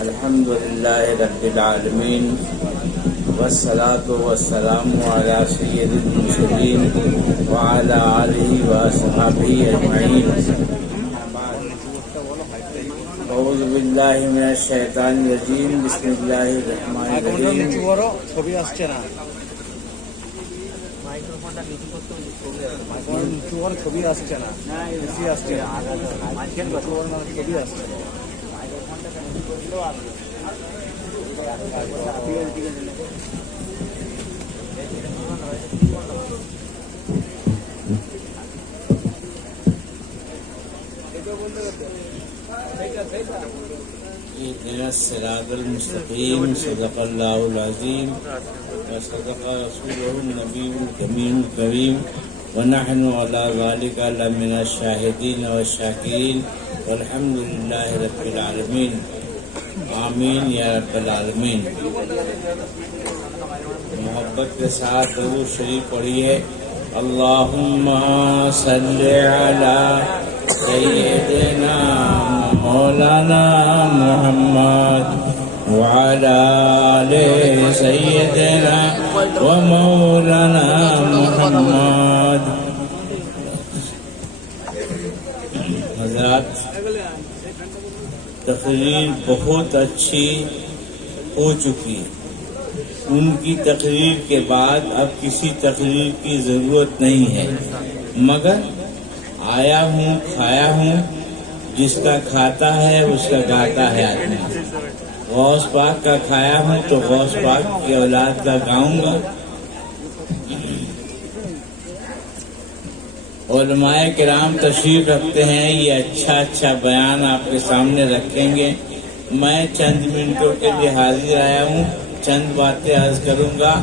الحمد للہ رب العالمین والصلاة والسلام علی سید المرسلین وعلی آلہ وصحبہ اجمعین. اعوذ باللہ من الشیطان الرجیم. بسم اللہ الرحمن الرحیم. ছবি আসছে না, বেশি আসছে না, ছবি আসছে اهدنا الصراط المستقیم. صدق اللہ العظیم وصدق رسوله النبی الکریم الکریم ونحن على ذلك لمن الشاہدین والشاکرین والحمد للہ رب العالمین. آمین یا رب العالمین. محبت کے ساتھ درود شریف پڑھیے. اللہم صلی علی سیدنا مولانا محمد وعلى آل سیدنا ومولانا محمد. حضرات، تقریر بہت اچھی ہو چکی. ان کی تقریر کے بعد اب کسی تقریر کی ضرورت نہیں ہے، مگر آیا ہوں کھایا ہوں. جس کا کھاتا ہے اس کا گاتا ہے آدمی. غوث پاک کا کھایا ہوں تو غوث پاک کی اولاد کا گاؤں گا. علماء کرام تشریف رکھتے ہیں، یہ اچھا بیان آپ کے سامنے رکھیں گے. میں چند منٹوں کے لیے حاضر آیا ہوں، چند باتیں عرض کروں گا.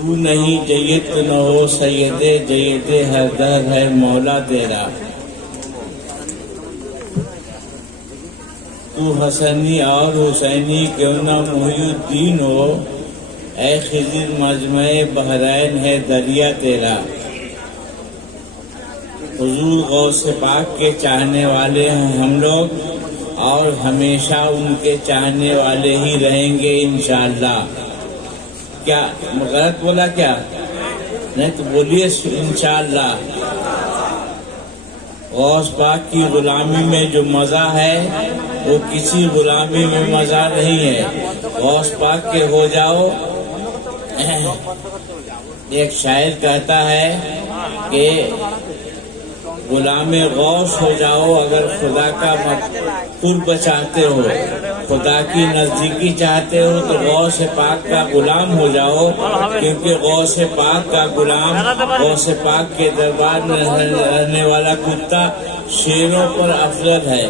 تو نہیں جید تو نہ ہو سید، جید ہر در ہے مولا تیرا. تو حسنی اور حسینی کیوں نہ محی الدین ہو، اے خضر مجمع بحرین ہے دریا تیرا. حضور غوث پاک کے چاہنے والے ہیں ہم لوگ، اور ہمیشہ ان کے چاہنے والے ہی رہیں گے انشاءاللہ. کیا غلط بولا کیا؟ نہیں تو بولیے انشاءاللہ. غوث پاک کی غلامی میں جو مزہ ہے وہ کسی غلامی میں مزہ نہیں ہے. غوث پاک کے ہو جاؤ. ایک شاعر کہتا ہے کہ غلام غوث ہو جاؤ اگر خدا کا قرب چاہتے ہو، خدا کی نزدیکی چاہتے ہو تو غوث پاک کا غلام ہو جاؤ، کیونکہ غوث پاک کا غلام غوث پاک کے دربار میں رہنے والا کتا شیروں پر افضل ہے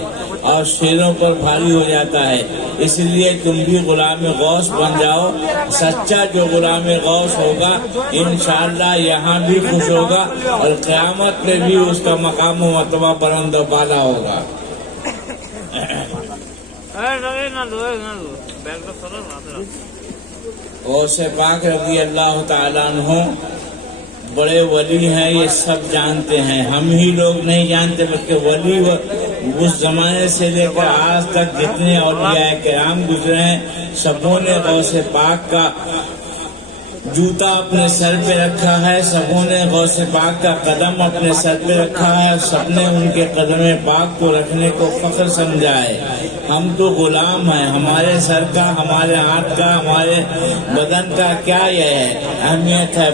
اور شیروں پر بھاری ہو جاتا ہے. اس لیے تم بھی غلام غوث بن جاؤ. سچا جو غلام غوث ہوگا انشاءاللہ یہاں بھی خوش ہوگا اور قیامت میں بھی اس کا مقام و مرتبہ بلند و بالا ہوگا. غوث پاک رضی اللہ تعالیٰ عنہ بڑے ولی ہیں، یہ سب جانتے ہیں. ہم ہی لوگ نہیں جانتے، بلکہ ولی اس زمانے سے لے کر آج تک جتنے اولیاء کرام گزرے ہیں سبوں نے غوث پاک کا جوتا اپنے سر پہ رکھا ہے، سبوں نے غوث پاک کا قدم اپنے سر پہ رکھا ہے، سب نے ان کے قدم پاک کو رکھنے کو فخر سمجھا ہے. ہم تو غلام ہیں، ہمارے سر کا، ہمارے ہاتھ کا، ہمارے بدن کا کیا یہ ہے اہمیت ہے.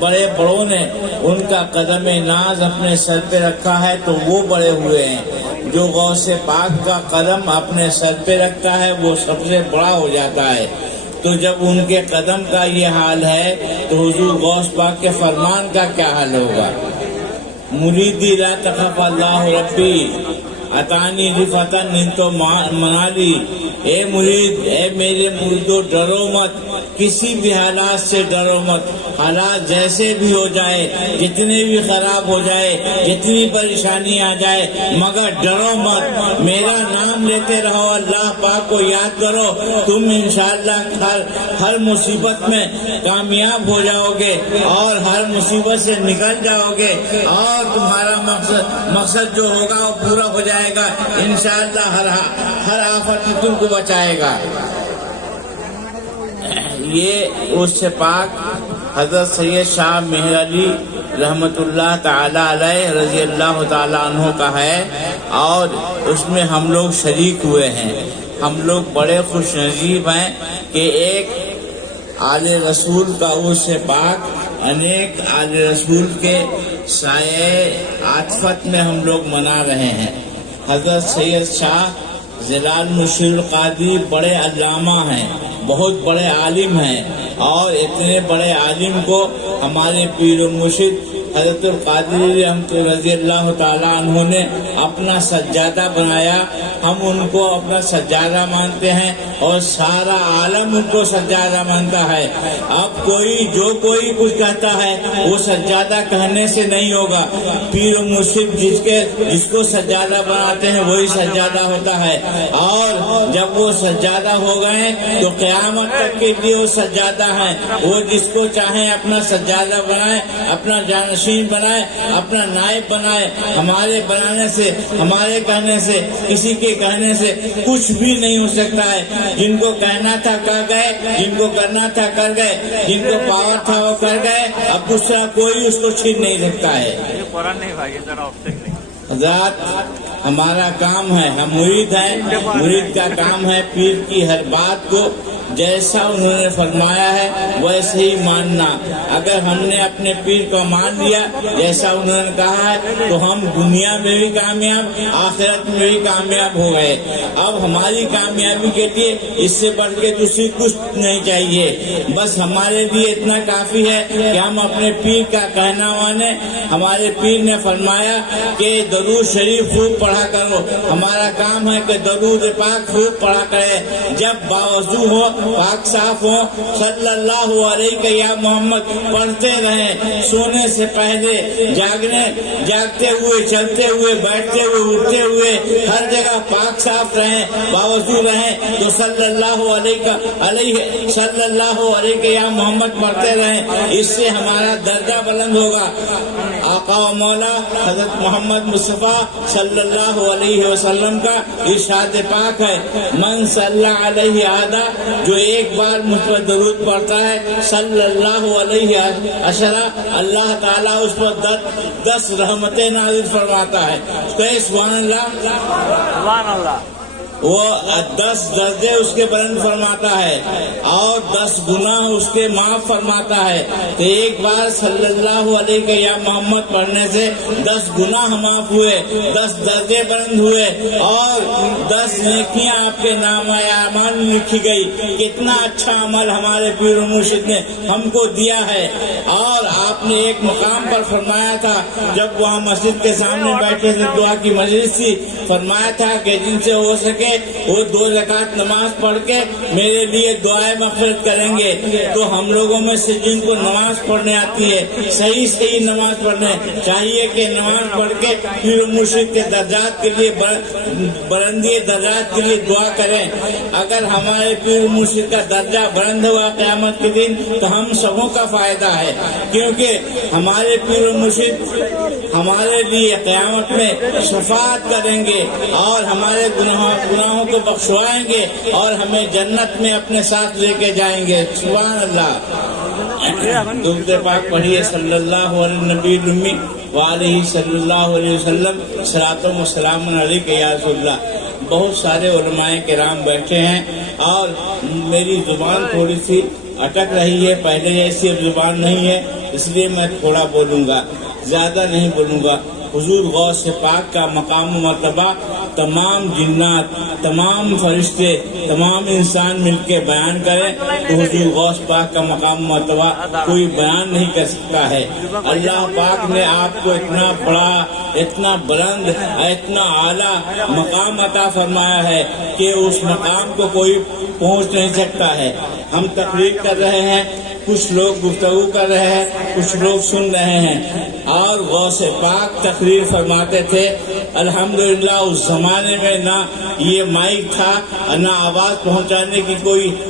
بڑے بڑوں نے ان کا قدم ناز اپنے سر پہ رکھا ہے تو وہ بڑے ہوئے ہیں. جو غوث پاک کا قدم اپنے سر پہ رکھتا ہے وہ سب سے بڑا ہو جاتا ہے. تو جب ان کے قدم کا یہ حال ہے تو حضور غوث پاک کے فرمان کا کیا حال ہوگا؟ مریدی لا تخف اللہ ربی عطانی رفتن تو منالی. اے مرید، اے میرے مریدو ڈرو مت کسی بھی حالات سے ڈرو مت، حالات جیسے بھی ہو جائے، جتنے بھی خراب ہو جائے، جتنی پریشانی آ جائے، مگر ڈرو مت، میرا نام لیتے رہو، اللہ پاک کو یاد کرو، تم انشاءاللہ ہر مصیبت میں کامیاب ہو جاؤ گے اور ہر مصیبت سے نکل جاؤ گے اور تمہارا مقصد جو ہوگا وہ پورا ہو جائے گا انشاءاللہ، ہر آفت سے تم کو بچائے گا۔ یہ اس سے پاک حضرت سید شاہ مہر علی رحمت اللہ تعالی علیہ رضی اللہ تعالی عنہ کا ہے اور اس میں ہم لوگ شریک ہوئے ہیں۔ ہم لوگ بڑے خوش نصیب ہیں کہ ایک آل رسول کا اس سے پاک انیک آل رسول کے سائے عاطفت میں ہم لوگ منا رہے ہیں۔ حضرت سید شاہ جلال مشیر القادری بڑے علامہ ہیں، بہت بڑے عالم ہیں، اور اتنے بڑے عالم کو ہمارے پیر و مرشد حضرت القادری رضی اللہ تعالیٰ عنہ نے اپنا سجادہ بنایا۔ ہم ان کو اپنا سجادہ مانتے ہیں اور سارا عالم ان کو سجادہ مانتا ہے۔ اب جو کوئی کچھ کہتا ہے وہ سجادہ کہنے سے نہیں ہوگا، پیر و مرشد جس کو سجادہ بناتے ہیں وہی سجادہ ہوتا ہے، اور جب وہ سجادہ ہو گئے تو قیامت تک کے لیے وہ سجادہ ہیں۔ وہ جس کو چاہیں اپنا سجادہ بنائے، اپنا جانشین بنائے، اپنا نائب بنائے۔ ہمارے بنانے سے، ہمارے کہنے سے، کسی کے کہنے سے کچھ بھی نہیں ہو سکتا ہے۔ جن کو کہنا تھا کہہ گئے، جن کو کرنا تھا کر گئے، جن کو پاور تھا وہ کر گئے، اب دوسرا کوئی اس کو چھین نہیں سکتا ہے۔ حضرات ہمارا کام ہے، ہم مرید ہیں، مرید کا کام ہے پیر کی ہر بات کو جیسا انہوں نے فرمایا ہے ویسے ہی ماننا۔ اگر ہم نے اپنے پیر کو مان لیا جیسا انہوں نے کہا ہے تو ہم دنیا میں بھی کامیاب، آخرت میں بھی کامیاب ہو گئے۔ اب ہماری کامیابی کے لیے اس سے بڑھ کے دوسری کچھ نہیں چاہیے، بس ہمارے لیے اتنا کافی ہے کہ ہم اپنے پیر کا کہنا مانیں۔ ہمارے پیر نے فرمایا کہ درود شریف خوب پڑھا کرو، ہمارا کام ہے کہ درود پاک خوب پڑھا کرے، جب باوضو ہو، پاک صاف ہو، صلی اللہ علیہ یا محمد پڑھتے رہیں، سونے سے پہلے، جاگتے ہوئے، چلتے ہوئے، بیٹھتے ہوئے، اٹھتے ہوئے، ہر جگہ پاک صاف رہیں، باوضو رہیں تو صلی اللہ علیہ یا محمد پڑھتے رہیں، اس سے ہمارا درجہ بلند ہوگا۔ آقا و مولا حضرت محمد مصطفیٰ صلی اللہ علیہ وسلم کا ارشاد پاک ہے، من صلی علیہ آدھا، جو ایک بار مجھ پر درود پڑھتا ہے صلی اللہ علیہ عشرہ، اللہ تعالیٰ اس پر 10 رحمتیں نازل فرماتا ہے۔ سبحان اللہ، سبحان اللہ۔ وہ 10 درجے اس کے بلند فرماتا ہے اور 10 گناہ اس کے معاف فرماتا ہے۔ تو ایک بار صلی اللہ علیہ یا محمد پڑھنے سے 10 گناہ معاف ہوئے، 10 درجے بلند ہوئے اور 10 نیکیاں آپ کے نام اعمال میں لکھی گئی۔ کتنا اچھا عمل ہمارے پیر و مرشد نے ہم کو دیا ہے۔ اور آپ نے ایک مقام پر فرمایا تھا جب وہاں مسجد کے سامنے بیٹھے تھے، دعا کی مجلس تھی، فرمایا تھا کہ جن سے ہو سکے وہ 2 رکعت نماز پڑھ کے میرے لیے دعائے مغفرت کریں گے۔ تو ہم لوگوں میں سے جن کو نماز پڑھنے آتی ہے، صحیح نماز پڑھنے چاہیے کہ نماز پڑھ کے پیر و مرشد کے درجات کے لیے، بلندی درجات کے لیے دعا کریں۔ اگر ہمارے پیر و مرشد کا درجہ بلند ہوا قیامت کے دن تو ہم سبوں کا فائدہ ہے، کیونکہ ہمارے پیر و مرشد ہمارے لیے قیامت میں شفاعت کریں گے اور ہمارے گناہوں کو بخشوائیں گے اور ہمیں جنت میں اپنے ساتھ لے کے جائیں گے۔ سبحان اللہ۔ درود پاک پڑھیے صلی اللہ علیہ نبی الامی وعلیہ صلی اللہ علیہ وسلم، صلاۃ و سلام علیک یا رسول اللہ۔ بہت سارے علماء کرام بیٹھے ہیں اور میری زبان تھوڑی سی اٹک رہی ہے، پہلے ایسی اب زبان نہیں ہے، اس لیے میں تھوڑا بولوں گا، زیادہ نہیں بولوں گا۔ حضور غوث پاک کا مقام و مرتبہ تمام جنات، تمام فرشتے، تمام انسان مل کے بیان کریں تو حضور غوث پاک کا مقام مرتبہ کوئی بیان نہیں کر سکتا ہے۔ اللہ پاک نے آپ کو اتنا بڑا، اتنا بلند، اتنا اعلیٰ مقام عطا فرمایا ہے کہ اس مقام کو کوئی پہنچ نہیں سکتا ہے۔ ہم تقریر کر رہے ہیں، کچھ لوگ گفتگو کر رہے ہیں، کچھ لوگ سن رہے ہیں، اور غوث پاک تقریر فرماتے تھے۔ الحمدللہ اس زمانے میں نہ یہ مائک تھا، نہ آواز پہنچانے کی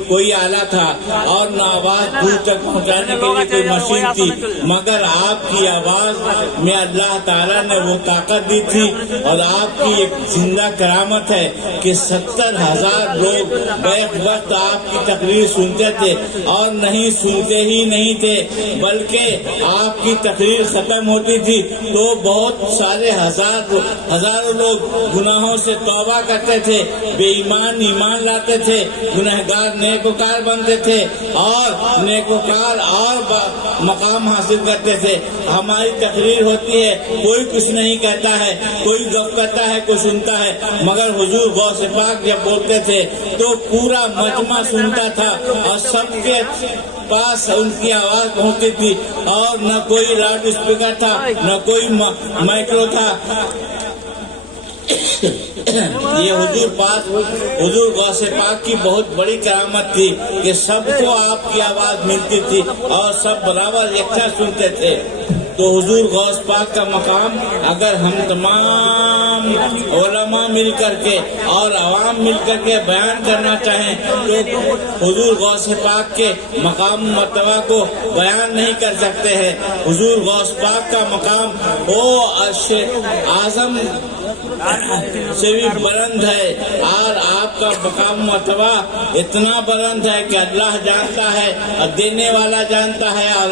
کوئی آلہ تھا، اور نہ آواز دور تک پہنچانے کے لیے کوئی مشین تھی، مگر آپ کی آواز میں اللہ تعالیٰ نے وہ طاقت دی تھی، اور آپ کی ایک زندہ کرامت ہے کہ 70,000 لوگ بیک وقت آپ کی تقریر سنتے تھے، اور نہیں سنتے ہی نہیں تھے بلکہ آپ کی تقریر ختم ہوتی تھی تو بہت سارے ہزاروں لوگ گناہوں سے توبہ کرتے تھے، بے ایمان ایمان لاتے تھے، گنہگار نیکوکار بنتے تھے، اور نیکوکار اور مقام حاصل کرتے تھے۔ ہماری تقریر ہوتی ہے، کوئی کچھ نہیں کہتا ہے، کوئی گپ کرتا ہے، کوئی سنتا ہے، مگر حضور غوث پاک جب بولتے تھے تو پورا مجمع سنتا تھا، اور سب کے پاس ان کی آواز پہنچتی تھی، اور نہ کوئی لاؤڈ اسپیکر تھا، نہ کوئی مائکرو تھا۔ یہ حضور غوث پاک کی بہت بڑی کرامت تھی کہ سب کو آپ کی آواز ملتی تھی اور سب برابر یکساں سنتے تھے۔ تو حضور غوث پاک کا مقام اگر ہم تمام علماء مل کر کے اور عوام مل کر کے بیان کرنا چاہیں تو حضور غوث پاک کے مقام مرتبہ کو بیان نہیں کر سکتے ہیں۔ حضور غوث پاک کا مقام وہ عرش اعظم سے بھی بلند ہے، اور آپ کا مقام مرتبہ اتنا بلند ہے کہ اللہ جانتا ہے اور دینے والا جانتا ہے، اور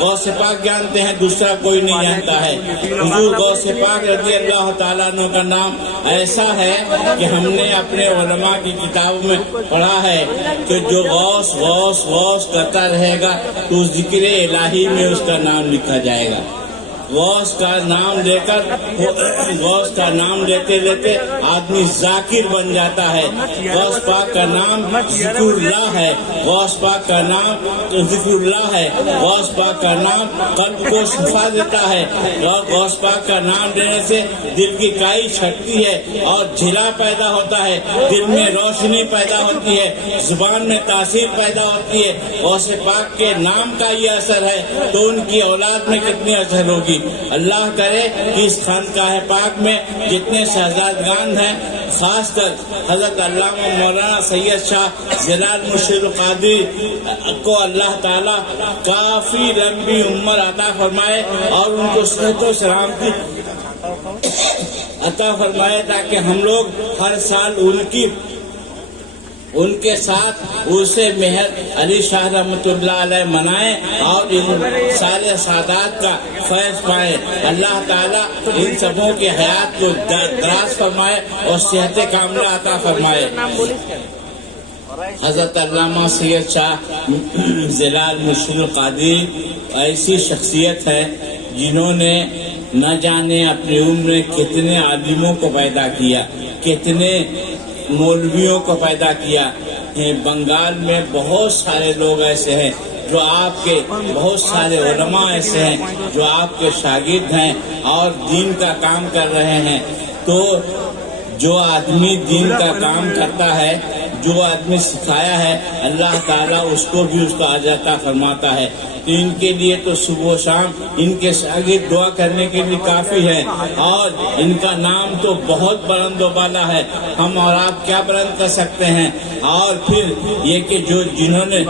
غوث پاک جانتے ہیں، دوسرا کوئی نہیں جانتا ہے۔ حضور غوث پاک رضی اللہ تعالیٰ عنہ کا نام ایسا ہے کہ ہم نے اپنے علماء کی کتابوں میں پڑھا ہے کہ جو غوث غوث غوث کرتا رہے گا تو ذکر الہی میں اس کا نام لکھا جائے گا۔ غوث کا نام لے کر، غوث کا نام لیتے لیتے آدمی ذاکر بن جاتا ہے۔ غوث پاک کا نام ذکر اللہ ہے، غوث پاک کا نام ذکر اللہ ہے، غوث پاک کا نام قلب کو شفا دیتا ہے، اور غوث پاک کا نام لینے سے دل کی کائی چھٹتی ہے اور جھلا پیدا ہوتا ہے، دل میں روشنی پیدا ہوتی ہے، زبان میں تاثیر پیدا ہوتی ہے۔ غوث پاک کے نام کا یہ اثر ہے تو ان کی اولاد میں کتنی اثر ہوگی۔ اللہ کرے کہ اس خانقاہ پاک میں جتنے شہزادگان ہیں، خاص کر حضرت علامہ مولانا سید شاہ جلال مرشد القادری کو اللہ تعالیٰ کافی لمبی عمر عطا فرمائے اور ان کو صحت و سلامتی عطا فرمائے، تاکہ ہم لوگ ہر سال ان کے ساتھ اسے مہر علی شاہ رحمۃ اللہ علیہ منائیں اور ان سارے سادات کا فیض پائیں۔ اللہ تعالیٰ ان سبوں کے حیات کو دراز فرمائے اور صحت کاملہ عطا فرمائے۔ حضرت علامہ سید شاہ جلال مرشد القادری ایسی شخصیت ہے جنہوں نے نہ جانے اپنی عمر میں کتنے عالموں کو پیدا کیا، کتنے مولویوں کو پیدا کیا۔ بنگال میں بہت سارے لوگ ایسے ہیں جو آپ کے، بہت سارے علماء ایسے ہیں جو آپ کے شاگرد ہیں اور دین کا کام کر رہے ہیں۔ تو جو آدمی دین کا کام کرتا ہے، جو آدمی سکھایا ہے، اللہ تعالیٰ اس کو بھی اس کا اجر عطا فرماتا ہے۔ ان کے لیے تو صبح و شام ان کے شاگرد دعا کرنے کے لیے کافی ہے، اور ان کا نام تو بہت بلند و بالا ہے، ہم اور آپ کیا بلند کر سکتے ہیں۔ اور پھر یہ کہ جنہوں نے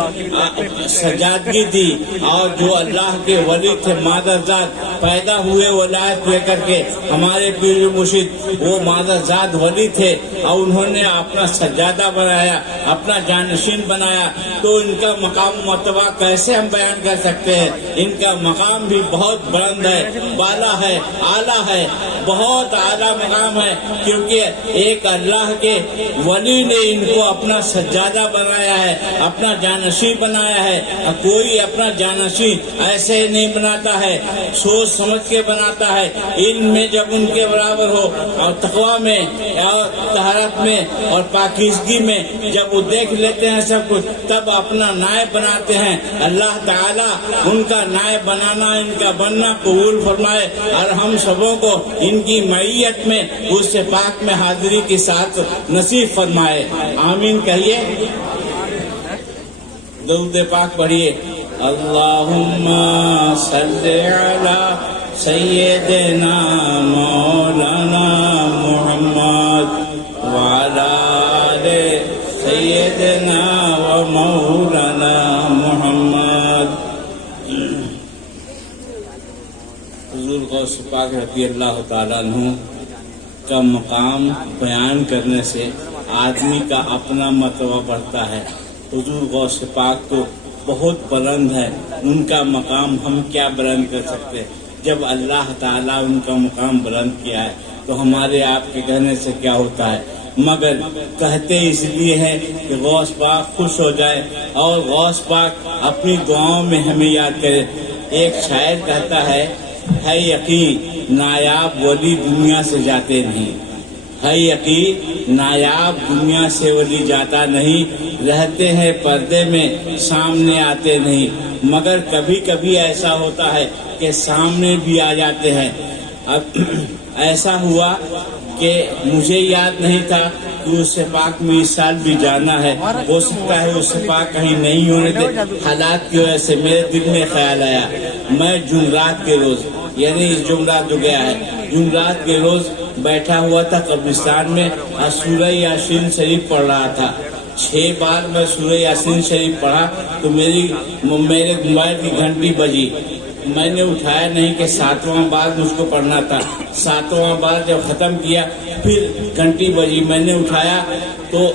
سجادگی دی اور جو اللہ کے ولی تھے، مادرزاد پیدا ہوئے ولایت لے کر کے، ہمارے پیر مرشد وہ مادرزاد ولی تھے اور انہوں نے اپنا سجادہ بنایا، اپنا جانشین بنایا، تو ان کا مقام مرتبہ کیسے ہم بیان کر سکتے ہیں۔ ان کا مقام بھی بہت بلند ہے، بالا ہے، اعلیٰ ہے۔ بہت اعلیٰ مقام ہے، کیونکہ ایک اللہ کے ولی نے ان کو اپنا سجادہ بنایا ہے، اپنا جانشین بنایا ہے۔ کوئی اپنا جانشین ایسے نہیں بناتا ہے، سوچ سمجھ کے بناتا ہے، علم میں جب ان کے برابر ہو، اور تقویٰ میں اور طہارت میں اور پاکیزگی میں جب وہ دیکھ لیتے ہیں سب کچھ، تب اپنا نائب بناتے ہیں۔ اللہ تعالیٰ ان کا نائب بنانا، ان کا بننا قبول فرمائے، اور ہم سبوں کو ان کی معیت میں اس سے پاک میں حاضری کے ساتھ نصیب فرمائے، آمین کہیے۔ درود پاک پڑھیے۔ اللہم صلی علی سیدنا مولانا محمد وعلی آل سیدنا و مولانا محمد۔ حضور غوث پاک رضی اللہ تعالیٰ عنہ کا مقام بیان کرنے سے آدمی کا اپنا مرتبہ بڑھتا ہے۔ حضور غوث پاک تو بہت بلند ہے، ان کا مقام ہم کیا بلند کر سکتے؟ جب اللہ تعالیٰ ان کا مقام بلند کیا ہے تو ہمارے آپ کے کہنے سے کیا ہوتا ہے؟ مگر کہتے اس لیے ہے کہ غوث پاک خوش ہو جائے اور غوث پاک اپنی دعاؤں میں ہمیں یاد کرے۔ ایک شاعر کہتا ہے یقین نایاب ولی دنیا سے جاتے نہیں، ہے یقین نایاب دنیا سے ولی جاتا نہیں، رہتے ہیں پردے میں سامنے آتے نہیں، مگر کبھی کبھی ایسا ہوتا ہے کہ سامنے بھی آ جاتے ہیں۔ اب ایسا ہوا کہ مجھے یاد نہیں تھا کہ اس سے پاک میں اس سال بھی جانا ہے، ہو سکتا ہے اس سے پاک کہیں نہیں ہونے دے، حالات کی وجہ سے میرے دل میں خیال آیا۔ میں جمعرات کے روز، یعنی اس جمعرات جو گیا ہے، جمعرات کے روز بیٹھا ہوا تھا قبرستان میں اور سورہ یاسین شریف پڑھ رہا تھا۔ 6 بار میں سورہ یاسین شریف پڑھا تو میرے موبائل کی گھنٹی بجی۔ میں نے اٹھایا نہیں کہ 7واں بار مجھ کو پڑھنا تھا۔ 7واں بار جب ختم کیا پھر گھنٹی بجی، میں نے اٹھایا تو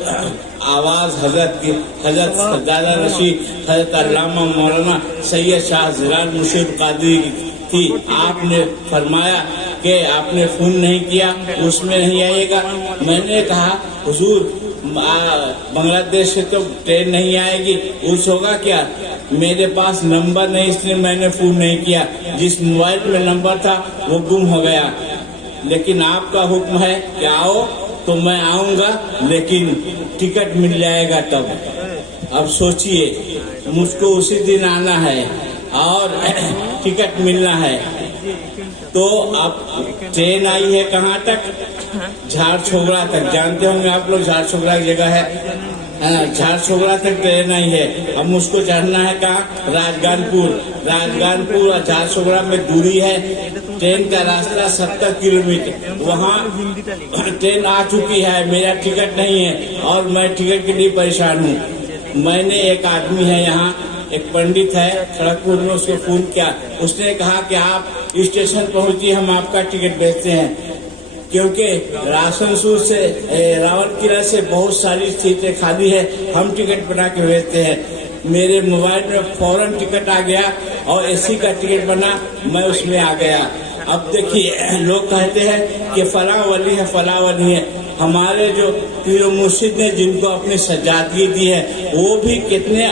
آواز حضرت کی، حضرت دادا رشید، حضرت علامہ مولانا سید شاہ زرار مرشد قادری تھی۔ آپ نے فرمایا کہ آپ نے فون نہیں کیا، اس میں نہیں آئے گا۔ میں نے کہا حضور بنگلہ دیش سے تو ٹرین نہیں آئے گی، اس ہوگا کیا؟ میرے پاس نمبر نہیں، اس لیے میں نے فون نہیں کیا، جس موبائل میں نمبر تھا وہ گم ہو گیا۔ لیکن آپ کا حکم ہے کہ آؤ تو میں آؤں گا، لیکن ٹکٹ مل جائے گا تب۔ اب سوچئے مجھ کو اسی دن آنا ہے اور ٹکٹ ملنا ہے، تو اب ٹرین آئی ہے کہاں تک؟ جھار چھوگڑا تک۔ جانتے ہوں گے آپ لوگ جھار چھوگڑا کی جگہ ہے، جھار چھوگڑا تک ٹرین آئی ہے۔ اب مجھ کو چڑھنا ہے کہاں؟ راجگان پور اور جھار چھوگڑا میں دوری ہے، ٹرین کا راستہ 70 کلومیٹر۔ وہاں ٹرین آ چکی ہے، میرا ٹکٹ نہیں ہے اور میں ٹکٹ کے لیے پریشان ہوں۔ میں نے ایک آدمی ہے یہاں، ایک پنڈت ہے کھڑگپور میں، اس کو فون کیا، اس نے کہا کہ آپ اسٹیشن پہنچیے، ہم آپ کا ٹکٹ بھیجتے ہیں، کیونکہ راشن سور سے راول قلعہ سے بہت ساری سیٹیں خالی ہے، ہم ٹکٹ بنا کے بھیجتے ہیں۔ میرے موبائل میں فوراً ٹکٹ آ گیا اور اے سی کا ٹکٹ بنا، میں اس میں آ گیا۔ اب دیکھیے لوگ کہتے ہیں کہ فلاں ولی ہے فلاں ولی ہے، ہمارے جو پیر و مرشد نے جن کو اپنی سجادگی دی ہے وہ بھی کتنے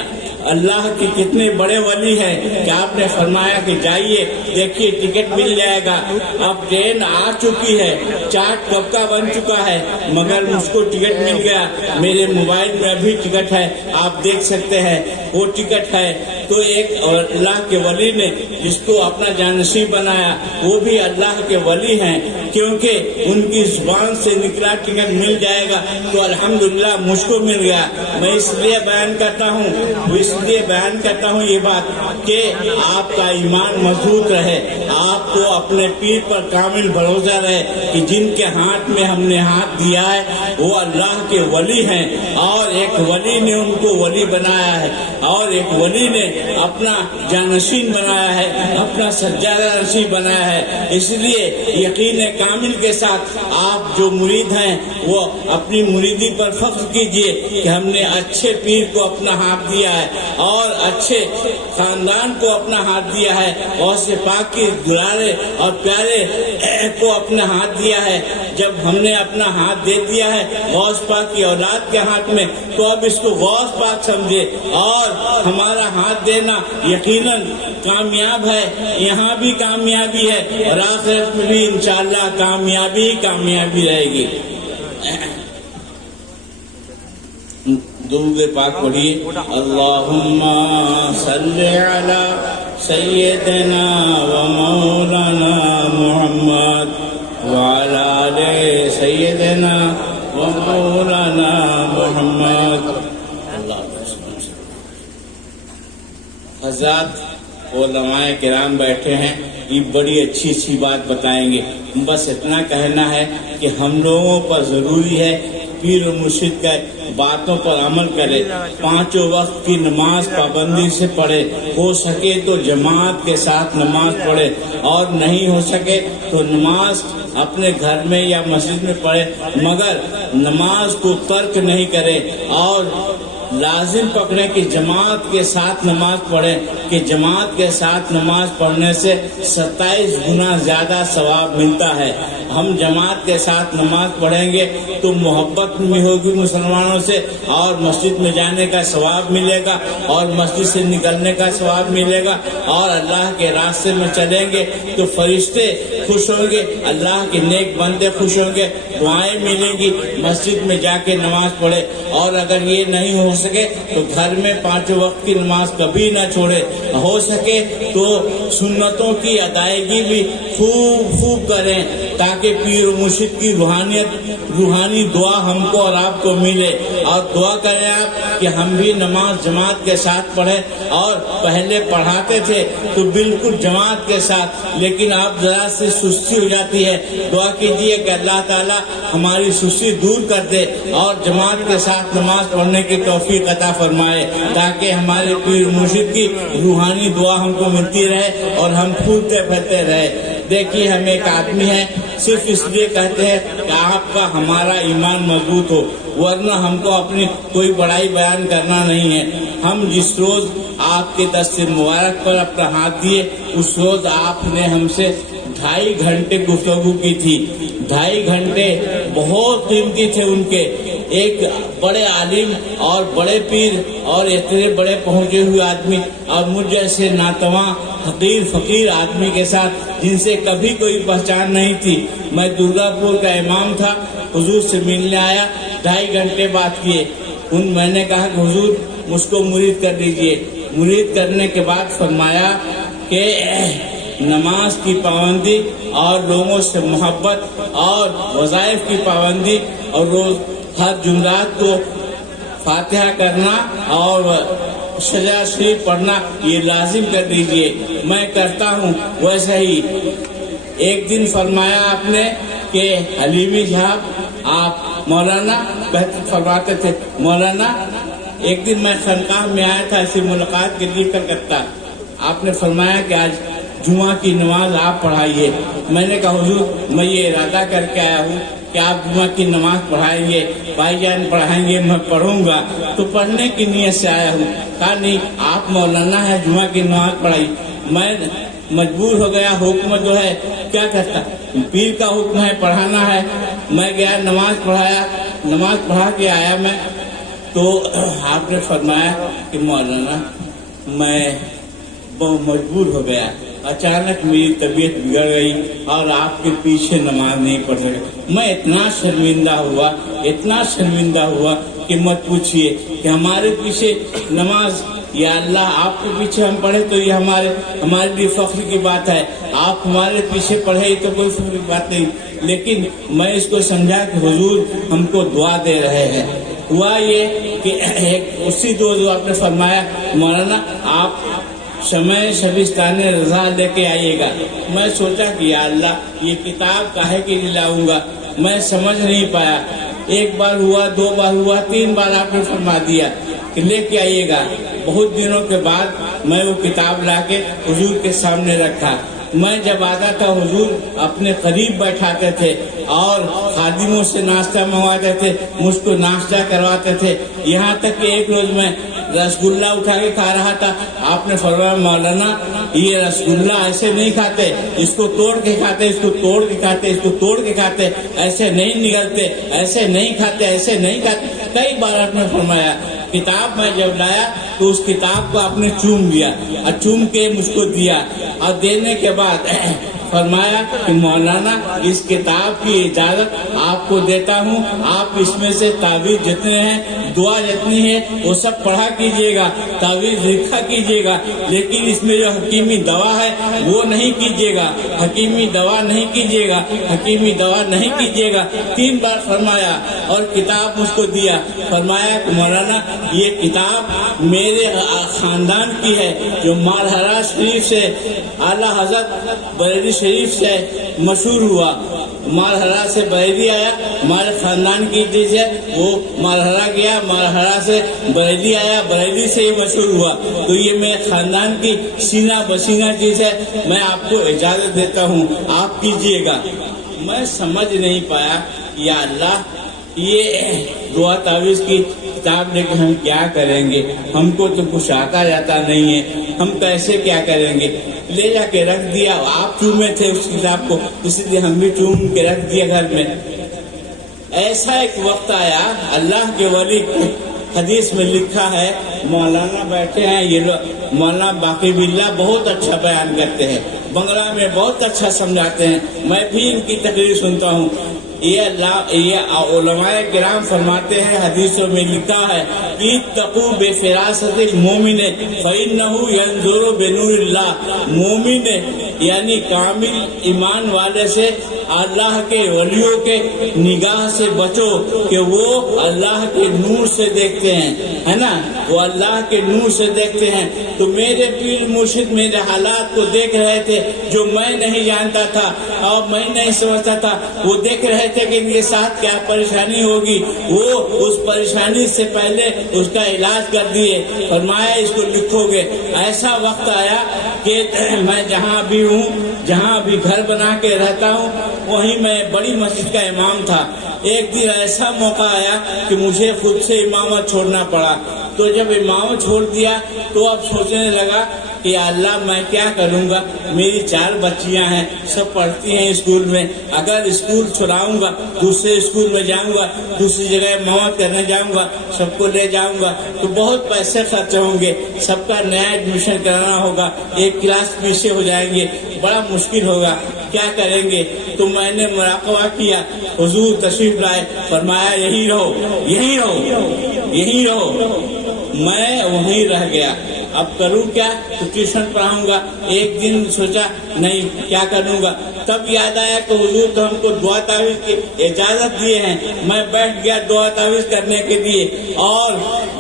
اللہ کے کتنے بڑے ولی ہیں کہ آپ نے فرمایا کہ جائیے دیکھیے ٹکٹ مل جائے گا۔ اب ٹرین آ چکی ہے، چارٹ کب کا بن چکا ہے، مگر مجھ کو ٹکٹ مل گیا۔ میرے موبائل میں ابھی ٹکٹ ہے، آپ دیکھ سکتے ہیں وہ ٹکٹ ہے۔ تو ایک اللہ کے ولی نے جس کو اپنا جانشین بنایا وہ بھی اللہ کے ولی ہیں، کیونکہ ان کی زبان سے نکلا ٹکٹ مل جائے گا تو الحمدللہ مجھ کو مل گیا۔ میں اس لیے بیان کرتا ہوں یہ بات کہ آپ کا ایمان مضبوط رہے، آپ کو اپنے پیر پر کامل بھروسہ رہے کہ جن کے ہاتھ میں ہم نے ہاتھ دیا ہے وہ اللہ کے ولی ہیں، اور ایک ولی نے ان کو ولی بنایا ہے، اور ایک ولی نے اپنا جانشین بنایا ہے، اپنا سجادہ نشین بنایا ہے۔ اس لیے یقین کامل کے ساتھ آپ جو مرید ہیں وہ اپنی مریدی پر فخر کیجئے کہ ہم نے اچھے پیر کو اپنا ہاتھ دیا ہے اور اچھے خاندان کو اپنا ہاتھ دیا ہے، غوث پاک کی دلارے اور پیارے کو اپنا ہاتھ دیا ہے۔ جب ہم نے اپنا ہاتھ دے دیا ہے غوث پاک کی اولاد کے ہاتھ میں، تو اب اس کو غوث پاک سمجھے، اور ہمارا ہاتھ دینا یقیناً کامیاب ہے، یہاں بھی کامیابی ہے اور آخرت میں بھی انشاءاللہ کامیابی کامیابی رہے گی۔ درود پاک پڑھیے، اللہم صلی علی سیدنا و مولانا محمد وعلی آل سیدنا و مولانا محمد۔ حضرات علماء کرام بیٹھے ہیں، یہ بڑی اچھی سی بات بتائیں گے۔ بس اتنا کہنا ہے کہ ہم لوگوں پر ضروری ہے پیر و مرشد کا باتوں پر عمل کرے، پانچوں وقت کی نماز پابندی سے پڑھے، ہو سکے تو جماعت کے ساتھ نماز پڑھے، اور نہیں ہو سکے تو نماز اپنے گھر میں یا مسجد میں پڑھے، مگر نماز کو ترک نہیں کرے، اور لازم پکڑے کہ جماعت کے ساتھ نماز پڑھے، کہ جماعت کے ساتھ نماز پڑھنے سے 27 گنا زیادہ ثواب ملتا ہے۔ ہم جماعت کے ساتھ نماز پڑھیں گے تو محبت بھی ہوگی مسلمانوں سے، اور مسجد میں جانے کا ثواب ملے گا، اور مسجد سے نکلنے کا ثواب ملے گا، اور اللہ کے راستے میں چلیں گے تو فرشتے خوش ہوں گے، اللہ کے نیک بندے خوش ہوں گے، دعائیں ملیں گی۔ مسجد میں جا کے نماز پڑھے، اور اگر یہ نہیں ہو سکے تو گھر میں پانچوں وقت کی نماز کبھی نہ چھوڑے، ہو سکے تو سنتوں کی ادائیگی بھی خوب کریں، تاکہ پیر و مرشد کی روحانی دعا ہم کو اور آپ کو ملے۔ اور دعا کریں آپ کہ ہم بھی نماز جماعت کے ساتھ پڑھیں، اور پہلے پڑھاتے تھے تو بالکل جماعت کے ساتھ، لیکن اب ذرا سے سستی ہو جاتی ہے۔ دعا کیجیے کہ اللہ تعالی ہماری سستی دور کر دے اور جماعت کے ساتھ نماز پڑھنے کی توفیق عطا فرمائے، تاکہ ہمارے پیر مرشد کی روحانی دعا ہم کو ملتی رہے اور ہم پھولتے پھلتے رہے۔ دیکھیے ہم ایک آدمی ہے، صرف اس لیے کہتے ہیں کہ آپ کا ہمارا ایمان مضبوط ہو، ورنہ ہم کو اپنی کوئی بڑائی بیان کرنا نہیں ہے۔ ہم جس روز آپ کے دست مبارک پر اپنا ہاتھ دیے، اس روز آپ نے ہم سے 2.5 گھنٹے گفتگو کی تھی۔ 2.5 گھنٹے بہت قیمتی تھے ان کے۔ ایک بڑے عالم اور بڑے پیر اور اتنے بڑے پہنچے ہوئے آدمی، اور مجھ جیسے ناتواں حقیر فقیر آدمی کے ساتھ، جن سے کبھی کوئی پہچان نہیں تھی۔ میں درگا پور کا امام تھا، حضور سے ملنے آیا، 2.5 گھنٹے بات کیے۔ میں نے کہا کہ حضور مجھ کو مرید کر دیجئے۔ مرید کرنے کے بعد فرمایا کہ نماز کی پابندی اور لوگوں سے محبت اور وظائف کی پابندی، اور روز ہر جمعرات کو فاتحہ کرنا اور شجاع شریف پڑھنا یہ لازم کر دیجئے۔ میں کرتا ہوں ویسا ہی۔ ایک دن فرمایا آپ نے کہ حلیمی صاحب آپ مولانا بہتر فرماتے تھے، مولانا ایک دن میں خانقاہ میں آیا تھا ایسی ملاقات کے لیے کلکتہ، آپ نے فرمایا کہ آج جمعہ کی نماز آپ پڑھائیے۔ میں نے کہا حضور میں یہ ارادہ کر کے آیا ہوں کہ آپ جمعہ کی نماز پڑھائیں گے، بھائی جان پڑھائیں گے، میں پڑھوں گا، تو پڑھنے کی نیت سے آیا ہوں۔ کہا نہیں آپ مولانا ہے، جمعہ کی نماز پڑھائی۔ میں مجبور ہو گیا، حکم جو ہے کیا کرتا، پیر کا حکم ہے پڑھانا ہے۔ میں گیا نماز پڑھایا، نماز پڑھا کے آیا میں، تو آپ نے فرمایا کہ مولانا میں مجبور ہو گیا، اچانک میری طبیعت بگڑ گئی اور آپ کے پیچھے نماز نہیں پڑھ سکا۔ میں اتنا شرمندہ ہوا کہ مت پوچھئے کہ ہمارے پیچھے نماز، یا اللہ آپ کے پیچھے ہم پڑھے تو یہ ہمارے لیے فخر کی بات ہے، آپ ہمارے پیچھے پڑھے تو کوئی فخر کی بات نہیں۔ لیکن میں اس کو سمجھا کہ حضور ہم کو دعا دے رہے ہیں۔ ہوا یہ کہ اسی جو آپ نے فرمایا مولانا آپ شمع شبستان رضا لے کے آئیے گا۔ میں سوچا کہ یا اللہ یہ کتاب کاہے کے لیے لاؤں گا، میں سمجھ نہیں پایا۔ ایک بار ہوا، 2 بار ہوا، 3 بار آپ نے فرما دیا کہ لے کے آئیے گا۔ بہت دنوں کے بعد میں وہ کتاب لا کے حضور کے سامنے رکھا۔ میں جب آتا تھا حضور اپنے قریب بیٹھاتے تھے اور خادموں سے ناشتہ منگواتے تھے، مجھ کو ناشتہ کرواتے تھے، یہاں تک کہ ایک روز میں رسگلہ اٹھا کے کھا رہا تھا، آپ نے فرمایا مولانا یہ رسگلہ ایسے نہیں کھاتے، اس کو توڑ کے کھاتے، اس کو توڑ کے کھاتے، اس کو توڑ کے کھاتے، ایسے نہیں نگلتے، ایسے نہیں کھاتے، ایسے نہیں کھاتے۔ کئی بار آپ نے فرمایا۔ کتاب میں جب لایا تو اس کتاب کو آپ نے چوم لیا اور چوم کے مجھ کو دیا، اور دینے کے بعد فرمایا کہ مولانا اس کتاب کی اجازت آپ کو دیتا ہوں، آپ اس میں سے تعویذ جتنے ہیں، دعا جتنی ہے وہ سب پڑھا کیجیے گا، تعویذ لکھا کیجیے گا، لیکن اس میں جو حکیمی دوا ہے وہ نہیں کیجیے گا، حکیمی دوا نہیں کیجیے گا، حکیمی دوا نہیں کیجیے گا۔ 3 بار فرمایا اور کتاب مجھ کو دیا، فرمایا کہ مولانا یہ کتاب میرے خاندان کی ہے جو مالہرا شریف سے اعلیٰ حضرت بریلی شریف سے مشہور ہوا۔ مالہرا سے بریلی آیا، ہمارے خاندان کی چیز ہے، وہ مالہرا گیا، مالہرا سے بریلی آیا، بریلی سے یہ مشہور ہوا، تو یہ میرے خاندان کی سینہ بسینہ چیز ہے، میں آپ کو اجازت دیتا ہوں، آپ کیجیے گا۔ میں سمجھ نہیں پایا یا اللہ یہ دعا تعویذ کی کتاب لے کے ہم کیا کریں گے، ہم کو تو کچھ آتا جاتا نہیں ہے، ہم کیسے کیا کریں گے۔ لے جا کے رکھ دیا، آپ چومے تھے اس کتاب کو، اسی لیے ہم بھی چوم کے رکھ دیا گھر میں۔ ایسا ایک وقت آیا، اللہ کے ولی حدیث میں لکھا ہے، مولانا بیٹھے ہیں، یہ لوگ مولانا باقی باللہ بہت اچھا بیان کرتے ہیں، بنگلہ میں بہت اچھا سمجھاتے ہیں، میں بھی ان کی تقریر سنتا ہوں۔ یہ علماء کرام فرماتے ہیں، حدیثوں میں لکھا ہے کہ اتقوا بفراست المومن فإنه ينظر بنور اللہ، مومن یعنی کامل ایمان والے سے اللہ کے ولیوں کے نگاہ سے بچو کہ وہ اللہ کے نور سے دیکھتے ہیں، ہے نا، وہ اللہ کے نور سے دیکھتے ہیں۔ تو میرے پیر مرشد میرے حالات کو دیکھ رہے تھے جو میں نہیں جانتا تھا اور میں نہیں سمجھتا تھا، وہ دیکھ رہے تھے کہ ان کے ساتھ کیا پریشانی ہوگی، وہ اس پریشانی سے پہلے اس کا علاج کر دیے، فرمایا اس کو لکھو گے۔ ایسا وقت آیا کہ میں جہاں بھی ہوں، جہاں بھی گھر بنا کے رہتا ہوں، وہیں میں بڑی مسجد کا امام تھا۔ ایک دن ایسا موقع آیا کہ مجھے خود سے امامت چھوڑنا پڑا، تو جب امامت چھوڑ دیا تو اب سوچنے لگا کہ اللہ میں کیا کروں گا، میری 4 بچیاں ہیں، سب پڑھتی ہیں اسکول میں، اگر اسکول چھڑاؤں گا دوسرے اسکول میں جاؤں گا، دوسری جگہ امامت کرنے جاؤں گا، سب کو لے جاؤں گا تو بہت پیسے خرچ ہوں گے، سب کا نیا ایڈمیشن کرانا ہوگا، ایک کلاس پیچھے ہو جائیں گے، بڑا مشکل ہوگا، کیا کریں گے۔ تو میں نے مراقبہ کیا، حضور تشریف لائے، فرمایا یہی رہو، یہی رہو، یہی رہو۔ میں وہیں رہ گیا، اب کروں کیا، تو ٹیوشن پڑھاؤں گا۔ ایک دن سوچا نہیں کیا کروں گا، تب یاد آیا کہ حضور تو ہم کو دعا تعویذ کی اجازت دیے ہیں۔ میں بیٹھ گیا دعا تعویذ کرنے کے لیے، اور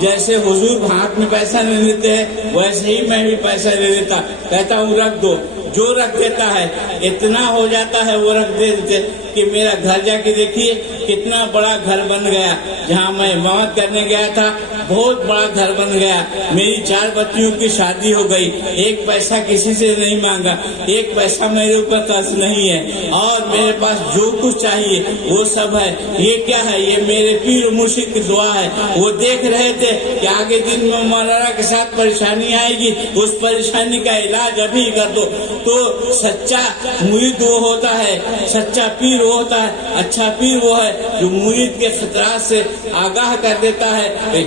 جیسے حضور ہاتھ میں پیسہ نہیں دیتے ہیں ویسے ہی میں بھی پیسہ دے دیتا، کہتا ہوں رکھ دو، جو رکھ دیتا ہے اتنا ہو جاتا ہے وہ رکھ دیتے کہ میرا گھر جا کے دیکھیے کتنا بڑا گھر بن گیا، جہاں میں امامت کرنے گیا تھا بہت بڑا گھر بن گیا، میری 4 بچیوں کی شادی ہو گئی، ایک پیسہ کسی سے نہیں مانگا، ایک پیسہ میرے اوپر قرض نہیں ہے، اور میرے پاس جو کچھ چاہیے وہ سب ہے۔ یہ کیا ہے؟ یہ میرے پیر و مرشد کی دعا ہے۔ وہ دیکھ رہے تھے کہ آگے دن میں مولانا کے ساتھ پریشانی آئے گی، اس پریشانی کا علاج ابھی کر دو۔ تو سچا مرید وہ ہوتا ہے، سچا پیر وہ ہوتا ہے، اچھا پیر وہ ہے جو مرید کے خطرات سے آگاہ کر دیتا ہے،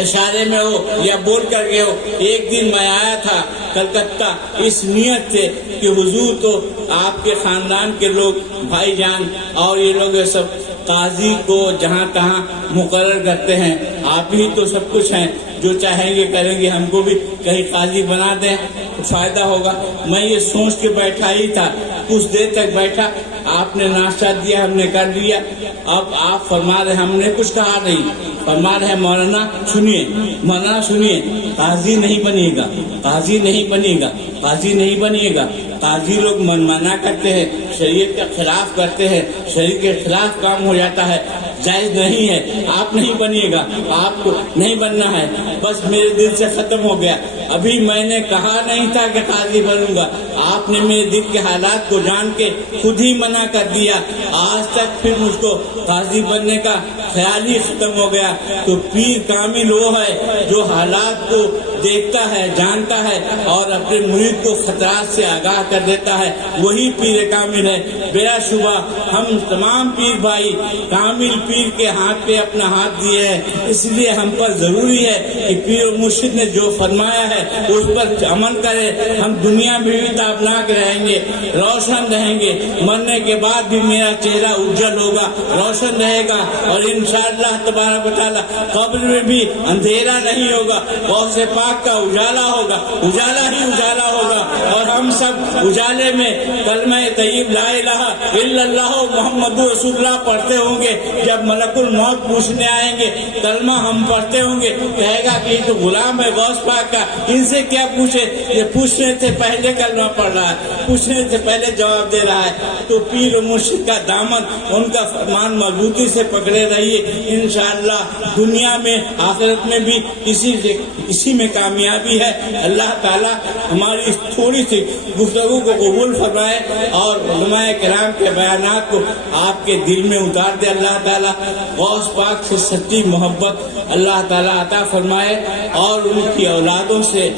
اشارے میں ہو یا بول کر کے ہو۔ ایک دن میں آیا تھا کلکتہ اس نیت سے کہ حضور تو آپ کے خاندان کے لوگ بھائی جان اور یہ لوگ سب قاضی کو جہاں تہاں مقرر کرتے ہیں، آپ ہی تو سب کچھ ہیں، جو چاہیں گے کریں گے، ہم کو بھی کہیں قاضی بنا دیں تو فائدہ ہوگا۔ میں یہ سوچ کے بیٹھا ہی تھا، کچھ دیر تک بیٹھا، آپ نے ناشتہ دیا، ہم نے کر لیا۔ اب آپ فرما رہے، ہم نے کچھ کہا نہیں، فرما رہے مولانا سنیے، مولانا سنیے، قاضی نہیں بنے گا، قاضی نہیں بنے گا، قاضی نہیں بنے گا۔ قاضی لوگ منمانا کرتے ہیں، شریعت کے خلاف کرتے ہیں، شریعت کے خلاف کام ہو جاتا ہے۔ جائز نہیں ہے، آپ نہیں بنیے گا، آپ کو نہیں بننا ہے، بس میرے دل سے ختم ہو گیا۔ ابھی میں نے کہا نہیں تھا کہ قاضی بنوں گا، آپ نے میرے دل کے حالات کو جان کے خود ہی منع کر دیا، آج تک پھر مجھ کو قاضی بننے کا خیال ہی ختم ہو گیا۔ تو پیر کامل وہ ہے جو حالات کو دیکھتا ہے، جانتا ہے اور اپنے مرید کو خطرات سے آگاہ کر دیتا ہے، وہی پیر کامل ہے۔ بلا شبہ ہم تمام پیر بھائی کامل پیر کے ہاتھ پہ اپنا ہاتھ دیے ہیں، اس لیے ہم پر ضروری ہے کہ پیر و مرشد نے جو فرمایا ہے اس پر عمل کرے۔ ہم دنیا میں بھی تابناک رہیں گے، روشن رہیں گے، مرنے کے بعد بھی میرا چہرہ اجل ہوگا، روشن رہے گا، اور انشاءاللہ تبارک و تعالی قبر میں بھی اندھیرا نہیں ہوگا، غوث پاک کا اجالا ہوگا، اجالا ہی اجالا ہوگا، اور ہم سب اجالے میں کلمہ طیب لا الہ الا اللہ محمد رسول اللہ پڑھتے ہوں گے۔ جب ملک الموت پوچھنے آئیں گے کلمہ ہم پڑھتے ہوں گے، کہے گا کہ یہ تو غلام ہے غوث پاک کا، ان سے کیا پوچھے، یہ پوچھنے سے پہلے کلمہ پڑھ رہا ہے، پوچھنے سے پہلے جواب دے رہا ہے۔ تو پیر و مرشد کا دامن، ان کا فرمان مضبوطی سے پکڑے رہیے، انشاءاللہ دنیا میں آخرت میں بھی اسی میں کامیابی ہے۔ اللہ تعالیٰ ہماری اس تھوڑی سی گفتگو کو قبول فرمائے اور علماء کرام کے بیانات کو آپ کے دل میں اتار دے۔ اللہ تعالیٰ غوث پاک سے سچی محبت اللہ تعالیٰ عطا فرمائے اور ان کی اولادوں سے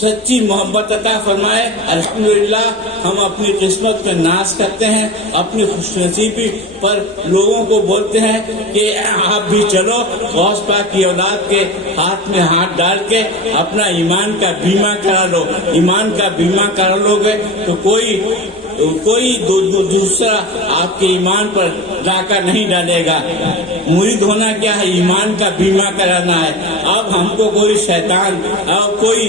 سچی محبت عطا فرمائے۔ الحمدللہ ہم اپنی قسمت میں ناز کرتے ہیں، اپنی خوش نصیبی پر لوگوں کو بولتے ہیں کہ آپ بھی چلو غوث پاک کی اولاد کے ہاتھ میں ہاتھ ڈال کے اپنا ایمان کا بیمہ کرا لو۔ ایمان کا بیمہ کرا لو گے تو کوئی دوسرا آپ کے ایمان پر ڈاکہ نہیں ڈالے گا۔ مرید ہونا کیا ہے؟ ایمان کا بیمہ کرانا ہے۔ اب ہم کو کوئی شیطان اور کوئی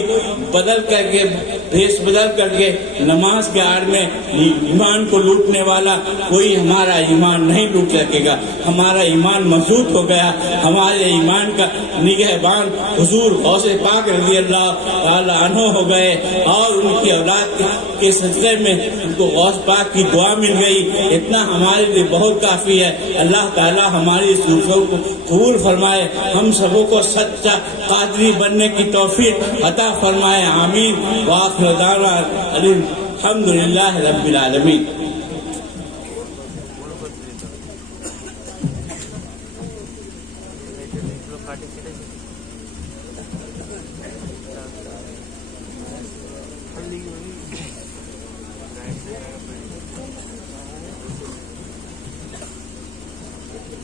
بدل کر کے بھیس بدل کر کے نماز کے آڑ میں ایمان کو لوٹنے والا کوئی ہمارا ایمان نہیں لوٹ سکے گا۔ ہمارا ایمان مضبوط ہو گیا، ہمارے ایمان کا نگہبان حضور غوث پاک رضی اللہ تعالی عنہ ہو گئے، اور ان کی اولاد کے صدقے میں ان کو غوث پاک کی دعا مل گئی، اتنا ہمارے لیے بہت کافی ہے۔ اللہ تعالی ہماری اس گفتگو کو قبول فرمائے، ہم سبوں کو سچا قادری بننے کی توفیق عطا فرمائے، آمین۔ وآخر دعوانا الحمدللہ رب العالمین۔